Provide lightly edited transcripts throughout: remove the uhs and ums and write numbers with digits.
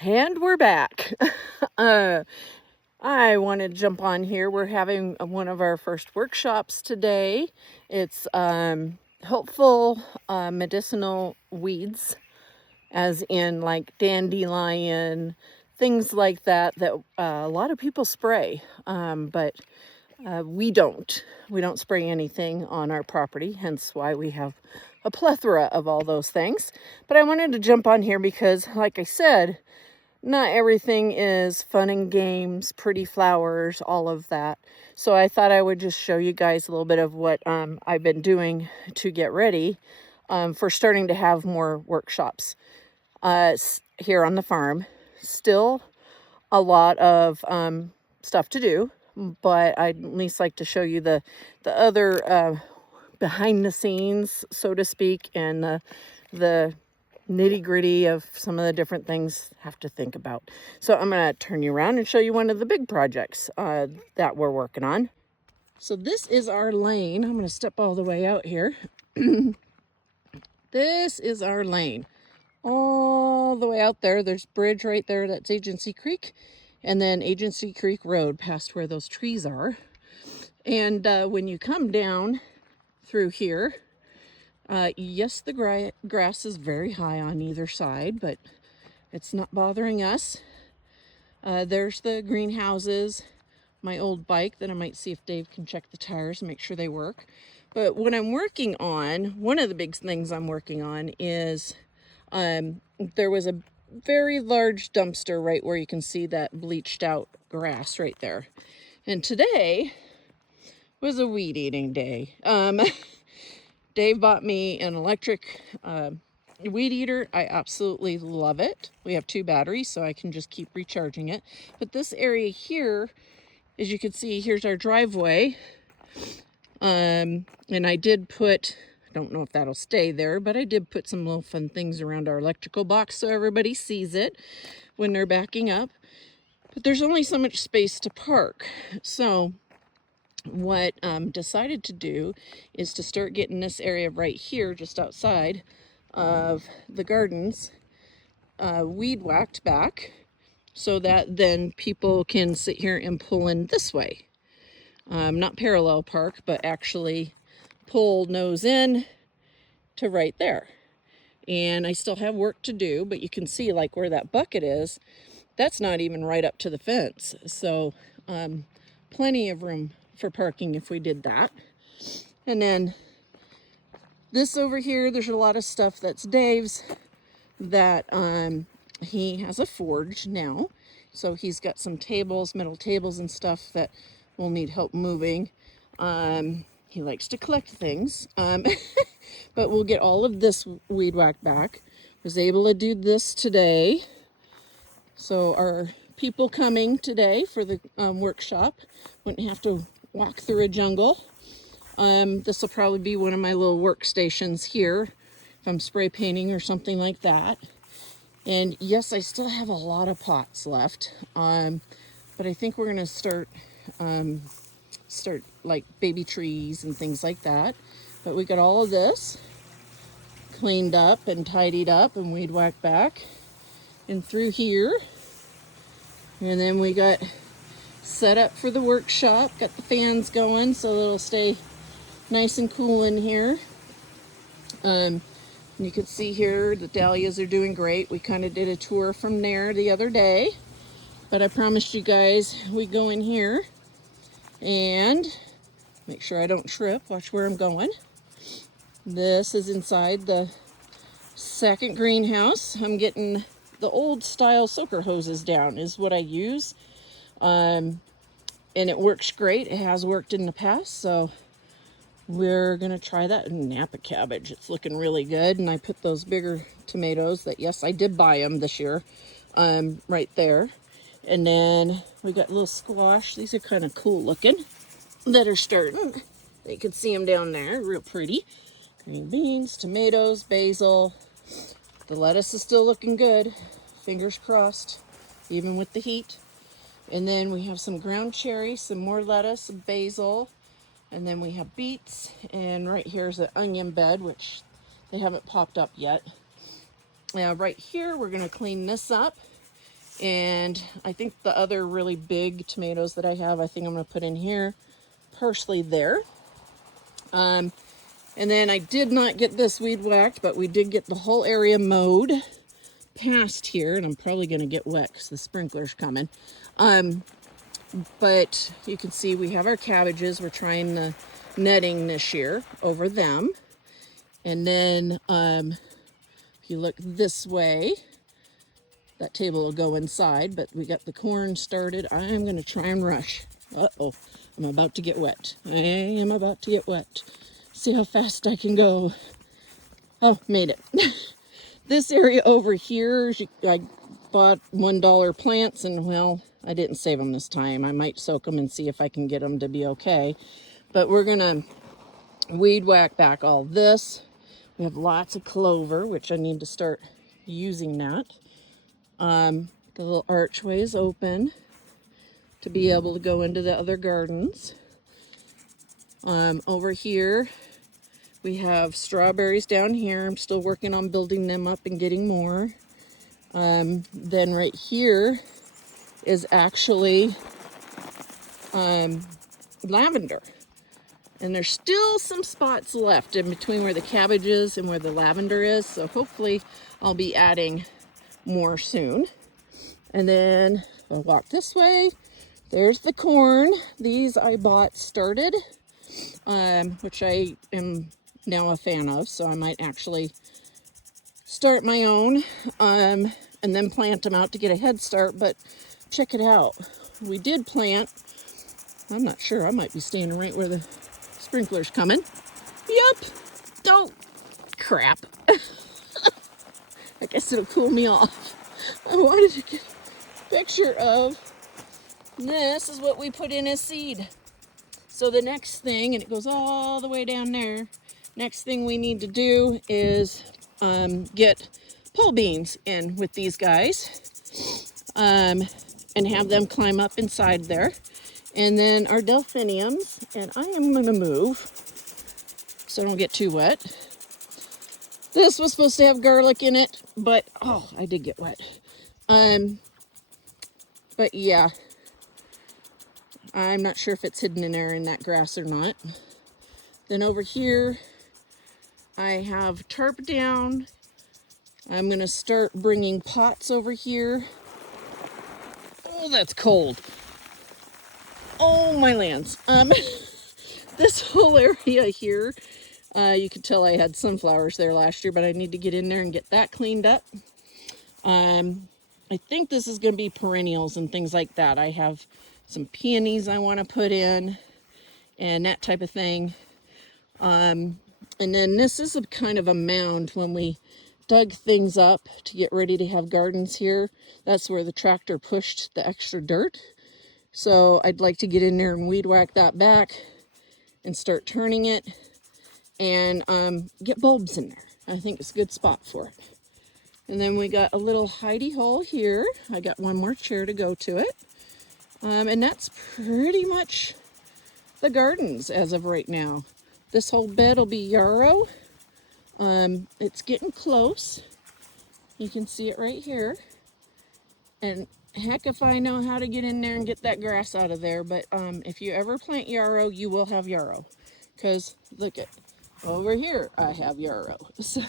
And we're back. uh, I wanted to jump on here. We're having one of our first workshops today. It's helpful medicinal weeds, as in like dandelion, things like that, that a lot of people spray, but we don't. We don't spray anything on our property, hence why we have a plethora of all those things. But I wanted to jump on here because, like I said, not everything is fun and games, pretty flowers, all of that. So I thought I would just show you guys a little bit of what I've been doing to get ready for starting to have more workshops here on the farm. Still a lot of stuff to do, but I'd at least like to show you the other behind the scenes, so to speak, and the nitty gritty of some of the different things I have to think about. So I'm going to turn you around and show you one of the big projects that we're working on. So this is our lane. I'm going to step all the way out here. This is our lane. All the way out there, there's a bridge right there. That's Agency Creek. And then Agency Creek Road past where those trees are. And when you come down through here, yes, the grass is very high on either side, but it's not bothering us. There's the greenhouses, my old bike that I might see if Dave can check the tires and make sure they work. But what I'm working on, one of the big things I'm working on is there was a very large dumpster right where you can see that bleached out grass right there. And today was a weed eating day. Dave bought me an electric weed eater. I absolutely love it. We have 2 batteries, so I can just keep recharging it. But this area here, as you can see, here's our driveway. And I did put, I don't know if that'll stay there, but I did put some little fun things around our electrical box so everybody sees it when they're backing up. But there's only so much space to park. So what decided to do is to start getting this area right here just outside of the gardens weed whacked back, so that then people can sit here and pull in this way. Not parallel park, but actually pull nose in to right there. And I still have work to do, but you can see like where that bucket is, that's not even right up to the fence. So plenty of room for parking if we did that. And then this over here, there's a lot of stuff that's Dave's that he has a forge now. So he's got some tables, metal tables and stuff that will need help moving. He likes to collect things. But we'll get all of this weed whacked back. Was able to do this today. So our people coming today for the workshop wouldn't have to walk through a jungle. This will probably be one of my little workstations here if I'm spray painting or something like that. And yes, I still have a lot of pots left, but I think we're gonna start like baby trees and things like that. But we got all of this cleaned up and tidied up and weed whacked back and through here. And then we got set up for the workshop, got the fans going so it'll stay nice and cool in here. You can see here the dahlias are doing great. We kind of did a tour from there the other day, but I promised you guys we go in here and make sure I don't trip. Watch where I'm going. This is inside the second greenhouse. I'm getting the old style soaker hoses down is what I use. And it works great. It has worked in the past, so we're gonna try that. And Napa cabbage, it's looking really good. And I put those bigger tomatoes that, yes, I did buy them this year, right there. And then we got little squash. These are kind of cool looking that are starting. You can see them down there, real pretty. Green beans, tomatoes, basil. The lettuce is still looking good. Fingers crossed, even with the heat. And then we have some ground cherry, some more lettuce, some basil. And then we have beets, and right here's an onion bed, which they haven't popped up yet. Right here, we're gonna clean this up And I think the other really big tomatoes that I have, I think I'm going to put in here, parsley there. And then I did not get this weed whacked, but we did get the whole area mowed past here, and I'm probably going to get wet because the sprinkler's coming. But you can see we have our cabbages. We're trying the netting this year over them. And then if you look this way, that table will go inside, but we got the corn started. I'm going to try and rush. Uh-oh, I'm about to get wet. I am about to get wet. See how fast I can go. Oh, made it. This area over here, I bought $1 plants, and well, I didn't save them this time. I might soak them and see if I can get them to be okay. But we're going to weed whack back all this. We have lots of clover, which I need to start using that. The little archway is open to be able to go into the other gardens. Over here, we have strawberries down here. I'm still working on building them up and getting more. Then right here is actually lavender. And there's still some spots left in between where the cabbage is and where the lavender is. So hopefully I'll be adding more soon. And then I'll walk this way. There's the corn. These I bought started, which I am now a fan of. So I might actually start my own and then plant them out to get a head start. But check it out. We did plant. I'm not sure. I might be standing right where the sprinkler's coming. Yep. Don't. Crap. I guess it'll cool me off. I wanted to get a picture of this is what we put in as seed. So the next thing, and it goes all the way down there, next thing we need to do is get pole beans in with these guys and have them climb up inside there. And then our delphiniums, and I am going to move so I don't get too wet. This was supposed to have garlic in it, but oh, I did get wet. But yeah, I'm not sure if it's hidden in there in that grass or not. Then over here, I have tarp down. I'm going to start bringing pots over here. Oh, that's cold. Oh, my lands. This whole area here, you could tell I had sunflowers there last year, but I need to get in there and get that cleaned up. I think this is going to be perennials and things like that. I have some peonies I want to put in and that type of thing. And then this is a kind of a mound. When we dug things up to get ready to have gardens here, that's where the tractor pushed the extra dirt. So I'd like to get in there and weed whack that back and start turning it and get bulbs in there. I think it's a good spot for it. And then we got a little hidey hole here. I got one more chair to go to it. And that's pretty much the gardens as of right now. This whole bed will be yarrow. It's getting close. You can see it right here. And heck if I know how to get in there and get that grass out of there. But if you ever plant yarrow, you will have yarrow. Because look at over here, I have yarrow. So,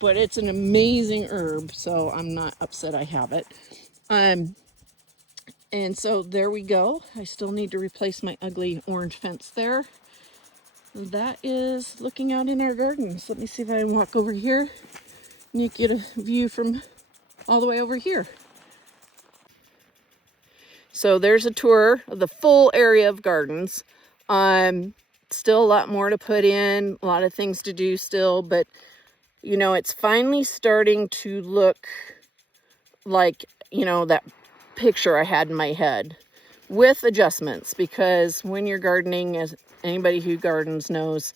but it's an amazing herb, so I'm not upset I have it. And so there we go. I still need to replace my ugly orange fence there. That is looking out in our gardens. Let me see if I can walk over here and you get a view from all the way over here. So there's a tour of the full area of gardens. Still a lot more to put in, a lot of things to do still, but you know, it's finally starting to look like, you know, that picture I had in my head with adjustments, because when you're gardening, as anybody who gardens knows,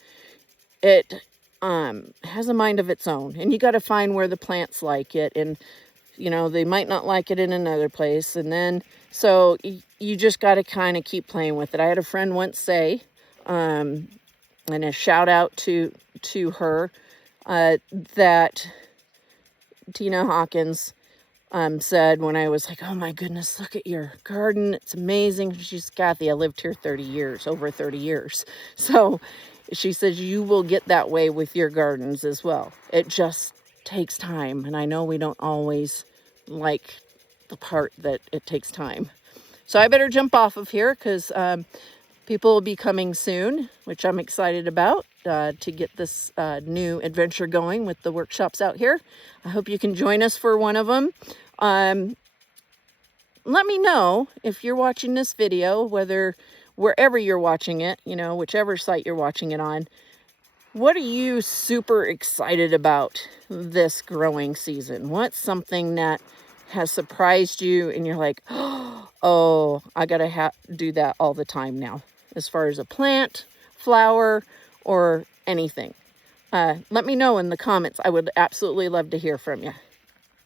it has a mind of its own, and you got to find where the plants like it, and you know, they might not like it in another place, and then so you just got to kind of keep playing with it. I had a friend once say, and a shout out to her, that Tina Hawkins, said when I was like, oh my goodness, look at your garden. It's amazing. She's Kathy. I lived here 30 years, over 30 years. So she says you will get that way with your gardens as well. It just takes time. And I know we don't always like the part that it takes time. So I better jump off of here because people will be coming soon, which I'm excited about to get this new adventure going with the workshops out here. I hope you can join us for one of them. Let me know if you're watching this video, wherever you're watching it, you know, whichever site you're watching it on. What are you super excited about this growing season? What's something that has surprised you and you're like, oh, I gotta do that all the time now, as far as a plant, flower, or anything? Let me know in the comments. I would absolutely love to hear from you.